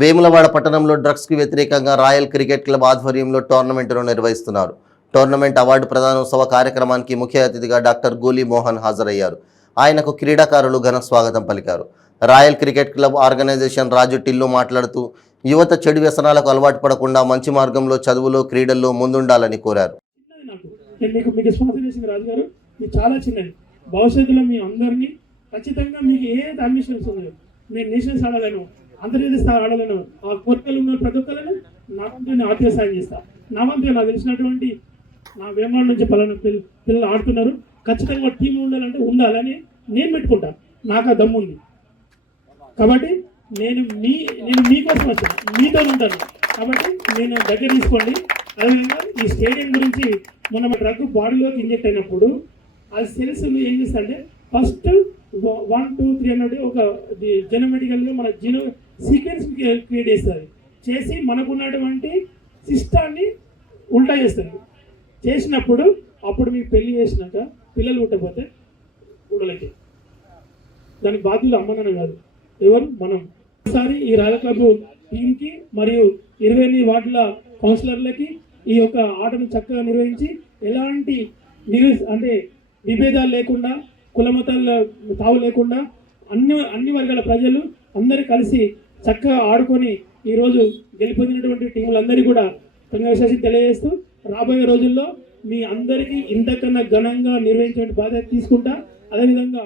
వేములవాడ పట్టణంలో డ్రగ్స్కి వ్యతిరేకంగా రాయల్ క్రికెట్ క్లబ్ ఆధ్వర్యంలో టోర్నమెంటును నిర్వహిస్తున్నారు. టోర్నమెంట్ అవార్డు ప్రదానోత్సవ కార్యక్రమానికి ముఖ్య అతిథిగా డాక్టర్ గోలీ మోహన్ హాజరయ్యారు. ఆయనకు క్రీడాకారులు ఘన స్వాగతం పలికారు. Royal cricket club organisation Raju Tillu మాట్లాడుతూ యువత చెడు వ్యసనాలకు అలవాటు పడకుండా మంచి మార్గంలో చదువులో క్రీడల్లో ముందుండాలని కోరారు. చాలా చిన్నది. భవిష్యత్తులో మీ అందరినీ ఖచ్చితంగా మీకు ఏ అంబిషన్స్ ఉన్నాయో మీరు నేషనల్స్ ఆడలేను అంతర్జాతీయ స్థాయి ఆడలేను ఆ కోరికలు ఉన్న ప్రతి ఒక్కరిని నా వంతు నేను ఆర్థిక సాయం నా వంతు నాకు తెలిసినటువంటి నా వేమాడ నుంచి పలానా పిల్ల పిల్లలు ఆడుతున్నారు. ఖచ్చితంగా టీం ఉండాలంటే ఉండాలని నేను పెట్టుకుంటాను నాకు ఆ దమ్ము ఉంది. కాబట్టి నేను మీ నేను మీకోసం వచ్చాను మీతో ఉంటాను. కాబట్టి నేను దగ్గర తీసుకోండి. అదేవిధంగా ఈ స్టేడియం గురించి మొన్న డ్రగ్ బాడీలోకి ఇంజెక్ట్ అయినప్పుడు ఆ సెల్స్ ఏం చేస్తారంటే ఫస్ట్ వన్ టూ త్రీ అన్నది ఒక జెనమెటికల్గా మన జీనో సీక్వెన్స్ క్రియేట్ చేస్తుంది చేసి మనకున్నటువంటి సిస్టాన్ని ఉల్టా చేస్తుంది చేసినప్పుడు అప్పుడు మీకు పెళ్ళి చేసినాక పిల్లలు ఉండకపోతే ఉండలేక దాని బాధ్యులు అమ్మనని కాదు ఎవరు? మనం. ఒకసారి ఈ రాయల క్లబ్ టీంకి మరియు ఇరవై ఎనిమిది వార్డుల కౌన్సిలర్లకి ఈ యొక్క ఆటను చక్కగా నిర్వహించి ఎలాంటి నిరు అంటే విభేదాలు లేకుండా కులమతాల తావు లేకుండా అన్ని అన్ని వర్గాల ప్రజలు అందరూ కలిసి చక్కగా ఆడుకొని ఈరోజు గెలిపొందినటువంటి టీములందరికీ కూడా కంగ్రాచులేషన్ తెలియజేస్తూ రాబోయే రోజుల్లో మీ అందరికీ ఇంతకన్నా ఘనంగా నిర్వహించే బాధ్యత తీసుకుంటా. అదేవిధంగా